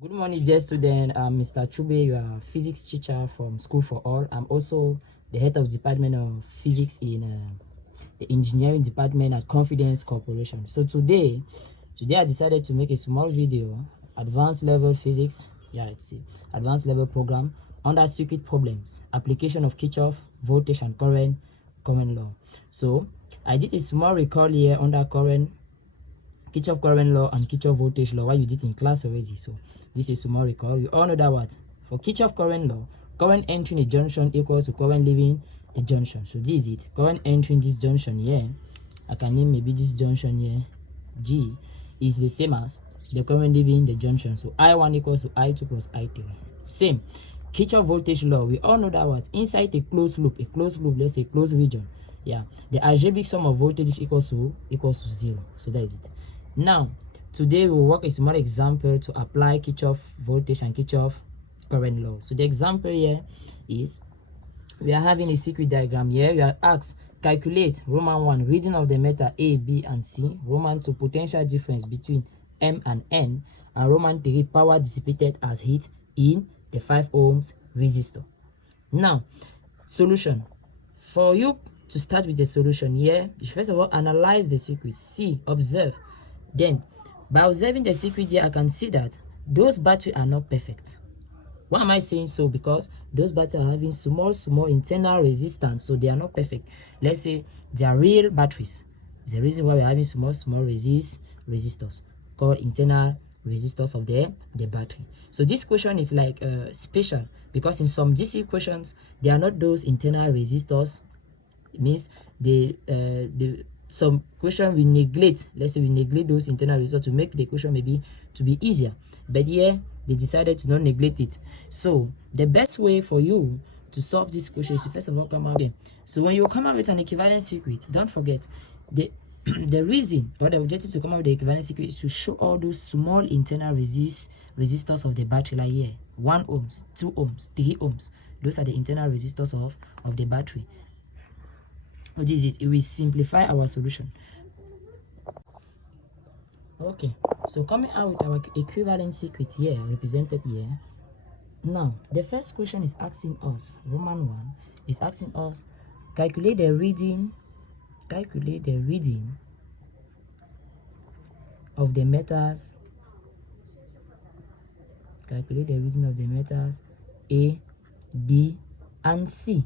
Good morning, dear student. I'm Mr. Chube, you are a physics teacher from School for All. I'm also the head of Department of Physics in the Engineering Department at Confidence Corporation. So today I decided to make a small video, Advanced Level Physics. Yeah, it's Advanced Level Program under circuit problems, application of Kirchhoff Voltage and Current Law. So I did a small recall here under Kirchhoff Current Law and Kirchhoff Voltage Law, what you did in class already. So this is small recall. You all know that what? For Kirchhoff Current Law, current entering a junction equals to current leaving the junction. So this is it. Current entering this junction here, I can name maybe this junction here, G, is the same as the current leaving the junction. So I1 equals to I2 plus I3. Same. Kirchhoff Voltage Law, we all know that what? Inside a closed loop, let's say closed region, yeah, the algebraic sum of voltage equals to 0. So that is it. Now, today we'll work a small example to apply Kirchhoff voltage and Kirchhoff current law. So the example here is, we are having a circuit diagram here. We are asked, calculate Roman 1 reading of the meter A, B, and C. Roman 2 potential difference between M and N. And Roman 3 power dissipated as heat in the 5 ohms resistor. Now, solution. For you to start with the solution here, you should first of all analyze the circuit. See, observe. Then, by observing the circuit here, I can see that those batteries are not perfect. Why am I saying so? Because those batteries are having small internal resistance, so they are not perfect. Let's say they are real batteries. It's the reason why we're having small resistors called internal resistors of the battery. So this question is like special, because in some DC questions they are not those internal resistors. It means some question we neglect, let's say we neglect those internal resistors to make the question maybe to be easier, but here they decided to not neglect it. So the best way for you to solve this question is to first of all come out. So when you come out with an equivalent circuit, don't forget the the reason or the objective to come out with the equivalent circuit is to show all those small internal resistors of the battery, like here 1 ohms, 2 ohms, 3 ohms. Those are the internal resistors of the battery. What is it? It will simplify our solution. Okay, so coming out with our equivalent circuit here, represented here. Now, the first question is asking us, Roman 1 is asking us, calculate the reading of the meters. Calculate the reading of the meters A, B, and C.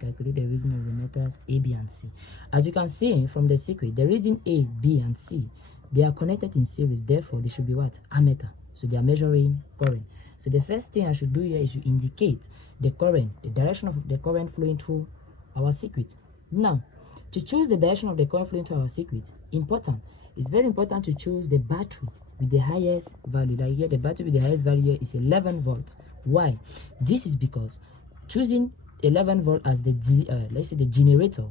Calculate the reading of the meters A, B, and C. As you can see from the circuit, the reading A, B, and C, they are connected in series. Therefore, they should be what? Ammeter. So they are measuring current. So the first thing I should do here is to indicate the current, the direction of the current flowing through our circuit. Now, to choose the direction of the current flowing through our circuit, it's very important to choose the battery with the highest value. Like here, the battery with the highest value here is 11 volts. Why? This is because choosing 11 volt as the let's say the generator,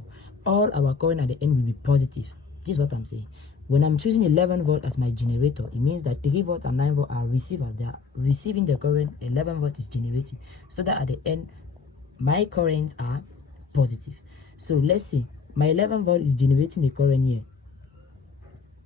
all our current at the end will be positive. This is what I'm saying. When I'm choosing 11 volt as my generator, it means that 3 volt and 9 volt are receivers. They are receiving the current. 11 volt is generating, so that at the end my currents are positive. So let's say my 11 volt is generating the current here,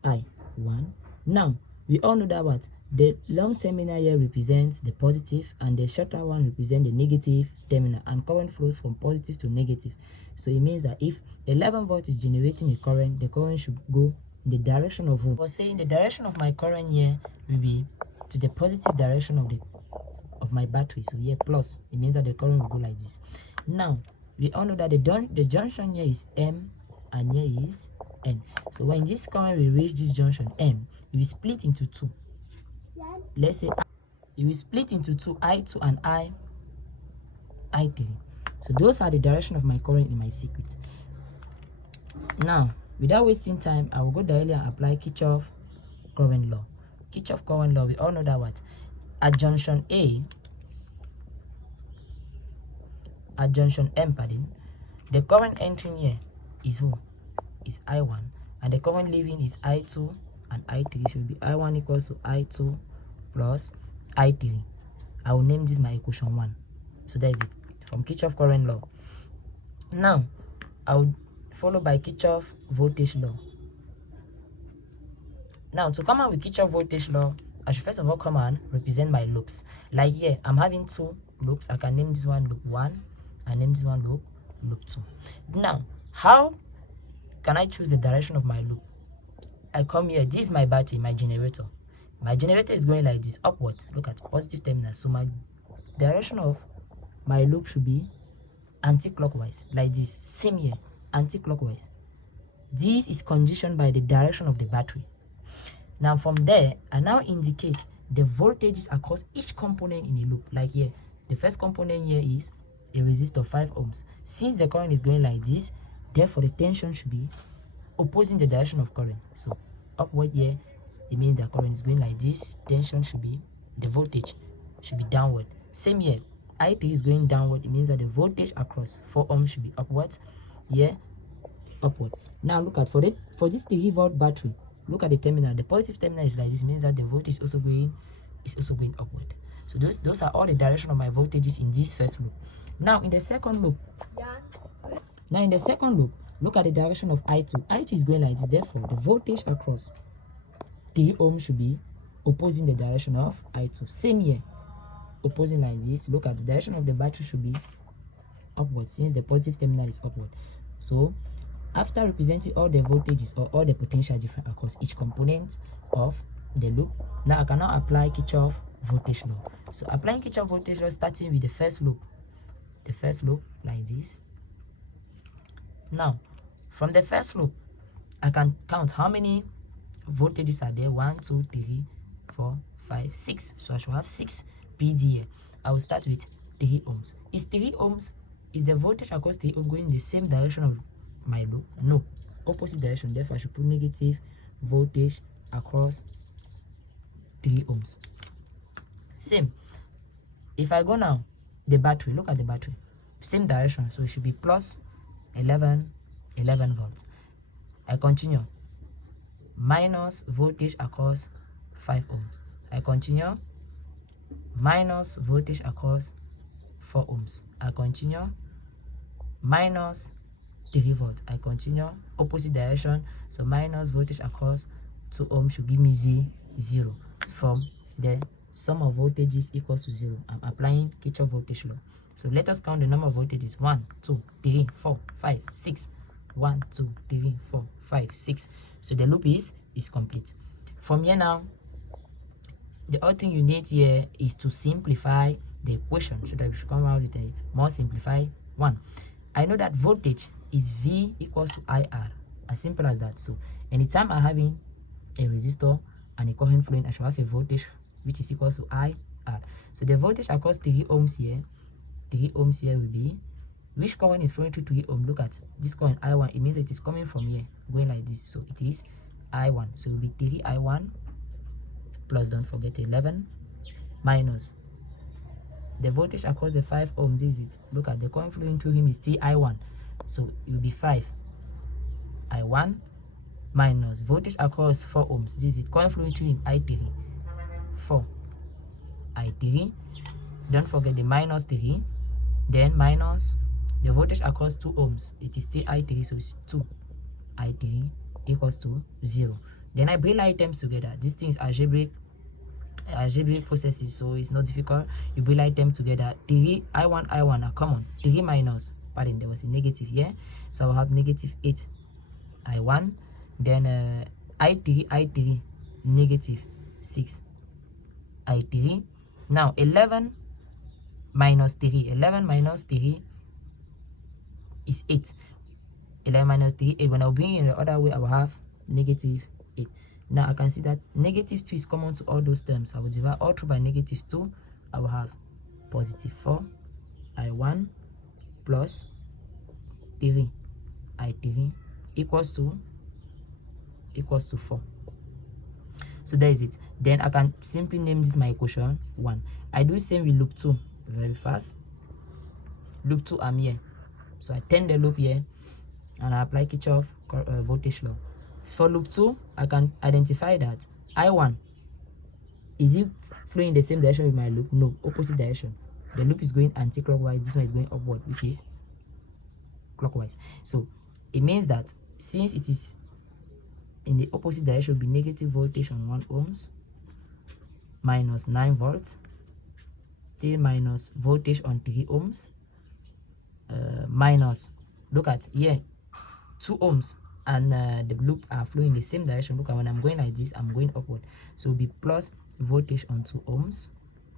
I1. Now we all know that what the long terminal here represents the positive and the shorter one represents the negative terminal, and current flows from positive to negative. So it means that if 11 volt is generating a current, the current should go in the direction of whom? I was saying the direction of my current here will be to the positive direction of my battery. So here plus, it means that the current will go like this. Now we all know that the junction here is M and here is N. So when this current will reach this junction M, it will split into two. Let's say it will split into two, I2 and I3. So those are the direction of my current in my circuit. Now, without wasting time, I will go directly and apply Kirchhoff Current Law. Kirchhoff Current Law, we all know that what? At junction A, at junction M, pardon, the current entering here is who? Is I1, and the current leaving is I2 and I3. Should be I1 equals to I2 plus I3. I will name this my equation 1. So that is it from Kirchhoff Current Law. Now I will follow by Kirchhoff Voltage Law. Now to come out with Kirchhoff Voltage Law, I should first of all come and represent my loops. Like here, I'm having 2 loops. I can name this one loop 1 and name this one loop 2. Now, how can I choose the direction of my loop? I come here, this is my battery, my generator. My generator is going like this, upward. Look at positive terminal. So my direction of my loop should be anti-clockwise, like this. Same here, anti-clockwise. This is conditioned by the direction of the battery. Now from there, I now indicate the voltages across each component in a loop. Like here, the first component here is a resistor 5 ohms. Since the current is going like this, therefore the tension should be opposing the direction of current. So upward here, it means the current is going like this. Tension should be, the voltage should be downward. Same here, I3 is going downward. It means that the voltage across 4 ohms should be upwards. Here, upward. Now look at for this 3-volt battery. Look at the terminal. The positive terminal is like this. Means that the voltage is also going upward. So those are all the direction of my voltages in this first loop. Now in the second loop. Look at the direction of I2. I2 is going like this. Therefore, the voltage across 3 ohms should be opposing the direction of I2. Same here, opposing like this. Look at the direction of the battery should be upward since the positive terminal is upward. So after representing all the voltages or all the potential difference across each component of the loop, now I can now apply Kirchhoff Voltage Law. So applying Kirchhoff Voltage Law, starting with the first loop like this. Now from the first loop, I can count how many voltages are there. 1, 2, 3, 4, 5, 6. So I should have 6 PD here. I will start with 3 ohms. Is 3 ohms, is the voltage across 3 ohms going in the same direction of my loop? No, opposite direction. Therefore I should put negative voltage across 3 ohms. Same, if I go now, the battery, look at the battery, same direction, so it should be plus 11 volts. I continue, minus voltage across 5 ohms. I continue, minus voltage across 4 ohms. I continue, minus 3 volts. I continue, opposite direction, so minus voltage across 2 ohms should give me 0. From the sum of voltages equals to 0. I'm applying Kirchhoff Voltage Law. So let us count the number of voltages. 1, 2, 3, 4, 5, 6. 1, 2, 3, 4, 5, 6. So the loop is complete. From here now, the other thing you need here is to simplify the equation so that we should come out with a more simplified one. I know that voltage is V equals to IR, as simple as that. So anytime I'm having a resistor and a current flowing, I should have a voltage which is equal to IR. So the voltage across 3 ohms here will be, which current is flowing through 3 ohms? Look at this current I1. It means it is coming from here, going like this. So it is I1. So it will be 3I1 plus, don't forget, 11 minus the voltage across the 5 ohms. This is it. Look at the current flowing through him is I1. So it will be 5I1 minus voltage across 4 ohms. This is it. Current flowing through him I3. 4I3. Don't forget the minus 3. Then minus the voltage across 2 ohms. It is still I3, so it's 2I3 equals to 0. Then I bring items together. This thing is algebraic processes, so it's not difficult. You bring items together. 3 I1 are common. 3 minus, pardon, there was a negative here, so I will have negative 8 I1. Then I3 negative 6 I3. Now 11 minus 3. 11 minus 3 is 8. 11 minus 3, 8. When I bring it in the other way, I will have negative 8. Now I can see that negative 2 is common to all those terms. I will divide all through by negative 2. I will have positive 4 I1 plus 3 I3 equals to 4. So there is it. Then I can simply name this my equation 1. I do the same with loop 2 very fast. Loop 2, I'm here, so I turn the loop here and I apply Kirchhoff Voltage Law. For loop 2, I can identify that I1, is it flowing in the same direction with my loop? No, opposite direction. The loop is going anti-clockwise, this one is going upward, which is clockwise. So it means that since it is in the opposite direction, will be negative voltage on 1 ohms minus 9 volts, still minus voltage on 3 ohms, minus, look at here, 2 ohms, and the loop are flowing in the same direction. Look at when I'm going like this, I'm going upward, so it'll be plus voltage on 2 ohms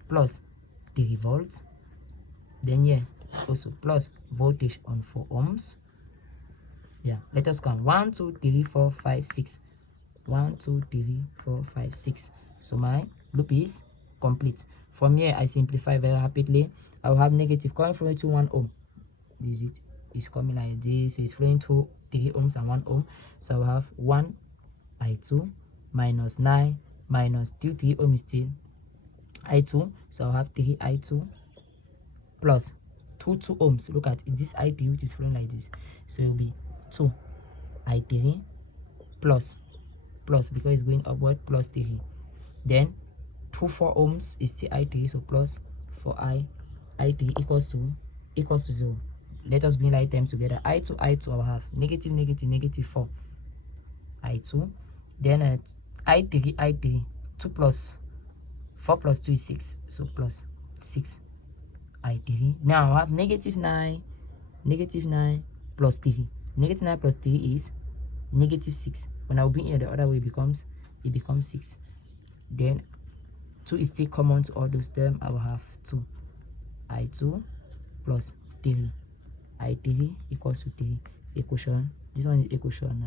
plus 3 volts. Then here also plus voltage on 4 ohms. Yeah, let us count 1 2 3 4 5 6. 1 2 3 4 5 6. So my loop is complete. From here I simplify very rapidly. I will have negative current flowing to 1 ohm. This is it. It's coming like this. So it's flowing to 3 ohms and 1 ohm. So I will have 1 I2 minus 9 minus 3 ohm is still I2. So I'll have 3 I2 plus 2 ohms. Look at this I3 which is flowing like this. So it will be 2 I3 plus because it's going upward plus 3. Then 4 ohms is still I3, so plus 4 I3 equals to 0. Let us bring like them together. I2 I will have negative 4 I2. Then I3 2 plus 4 plus 2 is 6, so plus 6 I3. Now I have negative 9 plus 3. Negative 9 plus 3 is negative 6. When I will bring here the other way, it becomes 6. Then 2 is still common to all those terms. I will have 2 I2 plus 3 I3 equals to 3. Equation, this one is equation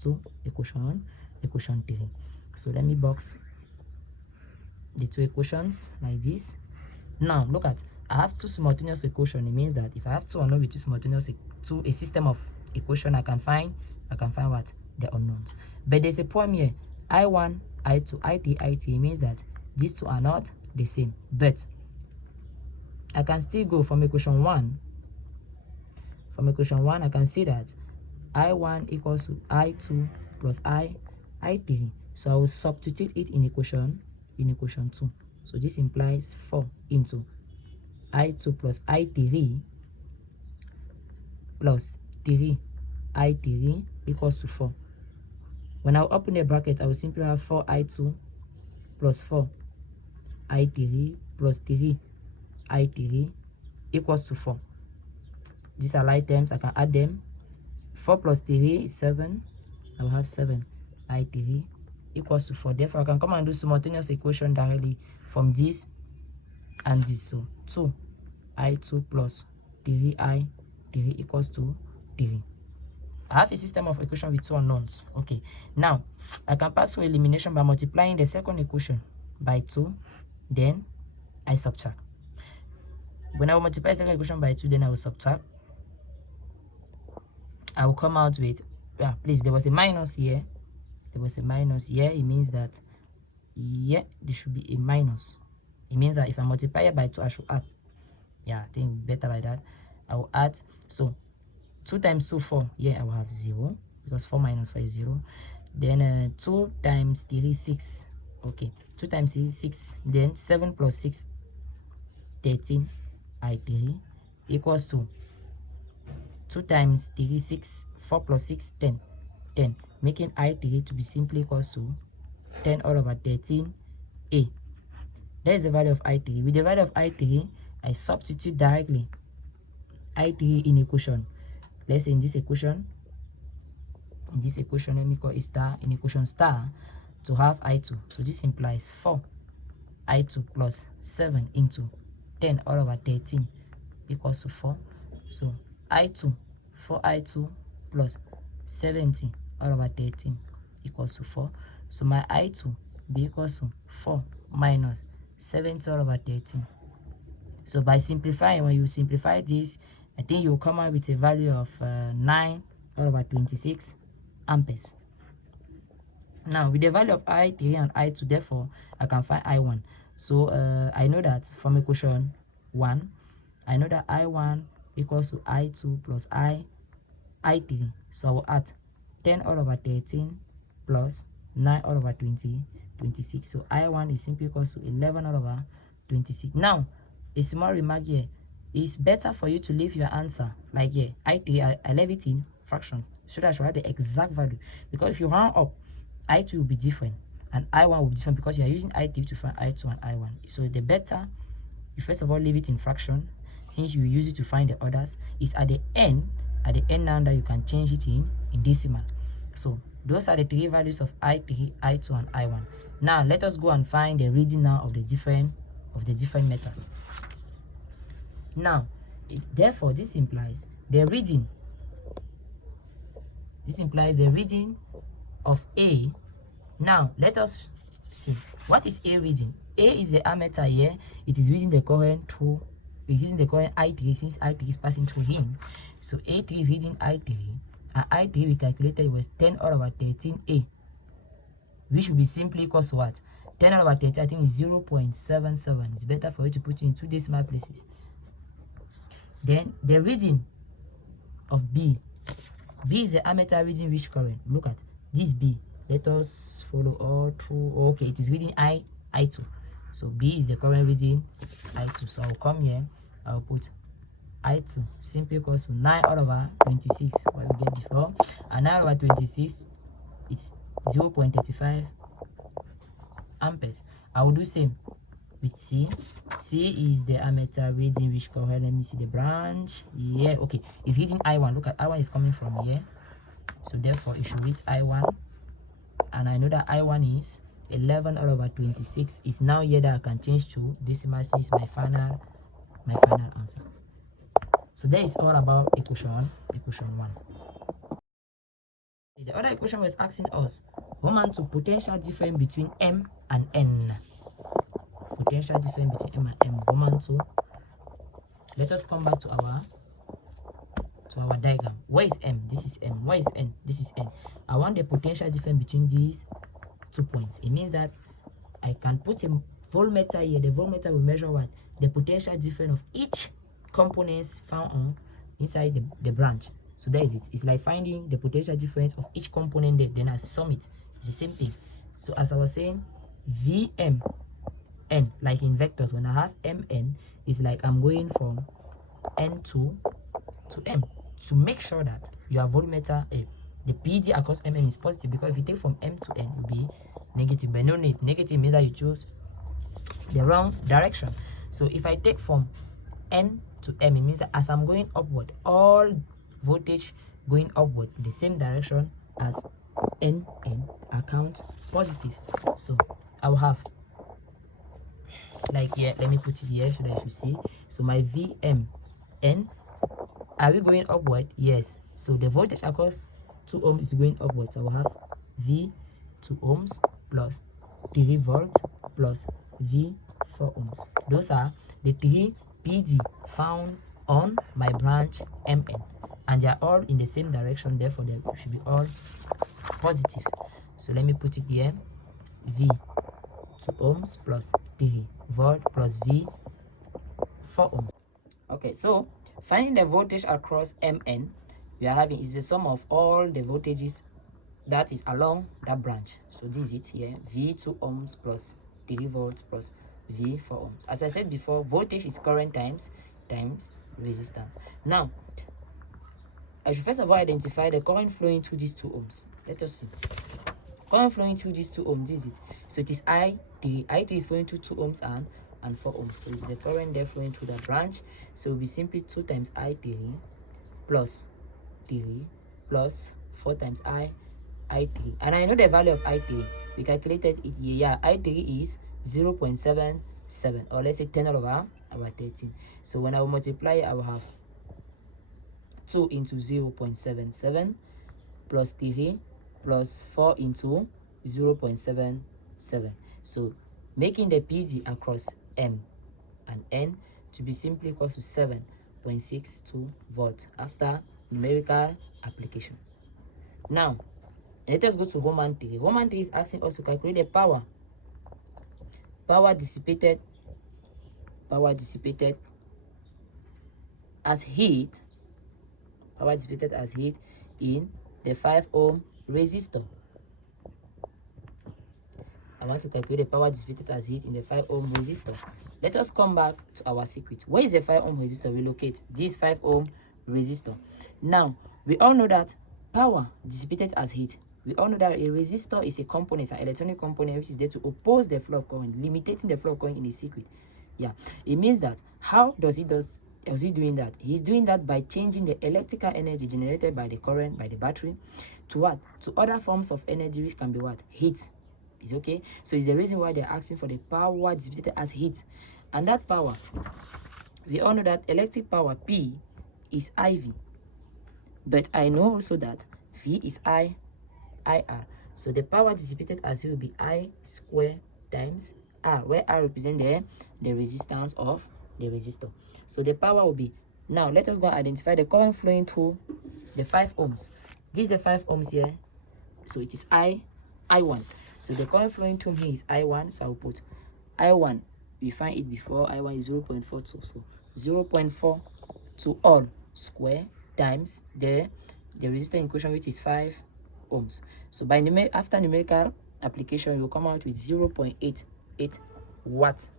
2, equation 3. So let me box the two equations like this. Now look at, I have two simultaneous equations. It means that if I have two unknowns with two simultaneous a system of equation, I can find what? The unknowns. But there's a problem here. I1, I2, I3, I3. It means that these two are not the same. But I can still go from equation 1. From equation 1, I can see that I1 equals to I2 plus I3. So I will substitute it in equation 2. So this implies 4 into I2 plus I3 plus 3 I3 equals to 4. When I open the bracket, I will simply have 4 I2 plus 4 I3 plus 3 I3 equals to 4. These are like terms, I can add them. 4 plus 3 is 7. I will have 7 I3 equals to 4. Therefore, I can come and do simultaneous equation directly from this and this. So 2 I2 plus 3 I3 equals to 3. I have a system of equation with two unknowns. Okay, now I can pass through elimination by multiplying the second equation by 2, then I subtract. When I will multiply the second equation by 2, then I will subtract. I will come out with, please, there was a minus here. It means that, there should be a minus. It means that if I multiply it by 2, I should add. Yeah, I think better like that. I will add. So 2 times 2, 4. Here I will have 0, because 4 minus 4 is 0. Then 2 times 3, 6. Okay, 2 times 3, 6. Then 7 plus 6, 13 I3 equals to 2 times 3, 6. 4 plus 6, 10. 10, making I3 to be simply equals to 10 all over 13A. That is the value of I3. With the value of I3, I substitute directly I3 in equation. Let's say in this equation, let me call it star, in equation star, to have I2. So this implies 4 I2 plus 7 into 10 all over 13 equals to 4. So I2, 4 I2 plus 70 all over 13 equals to 4. So my I2 be equals to 4 minus 70 all over 13. So by simplifying, when you simplify this, I think you'll come out with a value of 9 all over 26 amperes. Now with the value of I3 and I2, therefore I can find I1. So I know that from equation 1, I know that I1 equals to I2 plus I3. So I will add 10 all over 13 plus 9 all over 26. So I1 is simply equals to 11 all over 26. Now, a small remark here. It's better for you to leave your answer like here. I3, I leave it in fraction so that you have the exact value. Because if you round up, I2 will be different and I1 will be different because you are using I3 to find I2 and I1. So the better you first of all leave it in fraction, since you use it to find the others. Is at the end now that you can change it in decimal. So those are the three values of I3, I2 and I1. Now let us go and find the reading now of the different meters. Now therefore this implies the reading of A. Now let us see what is A reading. A is the ammeter here. It is reading the current through, it's using the current I3 since I3 is passing through him. So A3 is reading I3, and I3 we calculated was 10 all over 13A, which will be simply equals to what? 10 all over 13 I think is 0.77. It's better for you to put it in two decimal places. Then the reading of B. B is the ammeter reading which current? Look at this B. Let us follow all through. Okay, it is reading I2. So B is the current reading I2. So I'll come here, I'll put I2 simply equals to 9 all over 26, what we get before, and 9 over 26 is 0.35 amperes. I will do same with C. C is the ammeter reading which current? Let me see the branch. Yeah, okay, it's reading I1. Look at I1 is coming from here, so therefore it should read I1, and I know that I1 is 11 all over 26. It's now here that I can change to decimal. C is my final answer. So that is all about equation 1. The other equation was asking us, Roman to potential difference between M and N. Potential difference between M and N. Roman 2. Let us come back to our diagram. Where is M? This is M. Where is N? This is N. I want the potential difference between these 2 points. It means that I can put a voltmeter here. The voltmeter will measure what? The potential difference of each components found on inside the branch. So that is it. It's like finding the potential difference of each component there, then I sum it. It's the same thing. So as I was saying, Vm n, like in vectors, when I have mn, it's like I'm going from n to m to make sure that your voltmeter, the PD across mm is positive, because if you take from m to n, it will be negative. But no need. Negative means that you choose the wrong direction. So if I take from n to m, it means that as I'm going upward, all voltage going upward in the same direction as n account positive. So I will have, like here, let me put it here so that you should see. So my Vm n, are we going upward? Yes. So the voltage across 2 ohms is going upward. So I will have V 2 ohms plus 3 volts plus V 4 ohms. Those are the 3 PD found on my branch Mn, and they are all in the same direction, therefore they should be all positive. So let me put it here. V 2 ohms plus 3 volt plus V 4 ohms. Okay, so finding the voltage across Mn, we are having is the sum of all the voltages that is along that branch. So this is it here, V 2 ohms plus 3 volts plus V 4 ohms. As I said before, voltage is current times resistance. Now I should first of all identify the current flowing through these 2 ohms. Let us see. Current flowing through these 2 ohms, this is it. So it is I3. I3 is flowing through 2 ohms and 4 ohms. So it's the current there flowing through the branch. So it will be simply 2 times I3 plus 3 plus 4 times I3. And I know the value of I3. We calculated it here. Yeah, I3 is 0.77, or let's say 10 over 13. So when I will multiply, I will have 2 into 0.77 plus 3 plus 4 into 0.77. So making the PD across M and N to be simply equal to 7.62 volts after numerical application. Now let us go to Roman 3. Roman 3 is asking us to calculate the power dissipated as heat in the 5 ohm resistor. I want to calculate the power dissipated as heat in the 5 ohm resistor. Let us come back to our circuit. Where is the 5 ohm resistor? We locate this 5 ohm resistor. Now we all know that power dissipated as heat We all know that a resistor is a component, an electronic component which is there to oppose the flow of current, limiting the flow of current in a circuit. Yeah, it means that how does he doing that? He's doing that by changing the electrical energy generated by the current, by the battery, to what? To other forms of energy which can be what? Heat. Is okay? So it's the reason why they're asking for the power distributed as heat. And that power, we all know that electric power P is IV. But I know also that V is IR. So the power dissipated as will be I square times R, where R represents the resistance of the resistor. So the power will be, now let us go and identify the current flowing through the 5 ohms. This is the 5 ohms here. So it is I1. So the current flowing through here is I1. So I will put I1. We find it before. I1 is 0.42. So 0.4 to all square times the resistor in question, which is 5 ohms. So by after numerical application, you will come out with 0.88 watts.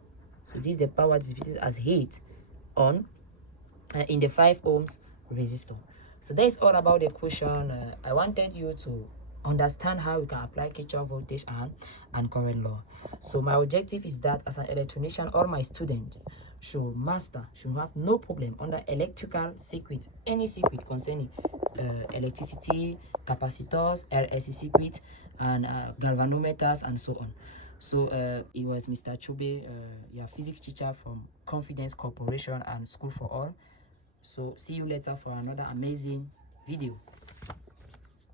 So this is the power distributed as heat on in the 5 ohms resistor. So that is all about the equation. I wanted you to understand how we can apply Kirchhoff voltage and current law. So my objective is that as an electrician, all my students should have no problem under electrical circuit, any circuit concerning electricity, capacitors, RLC circuit, and galvanometers, and so on. So it was Mr. Chube, your physics teacher from Confidence Corporation and School for All. So see you later for another amazing video.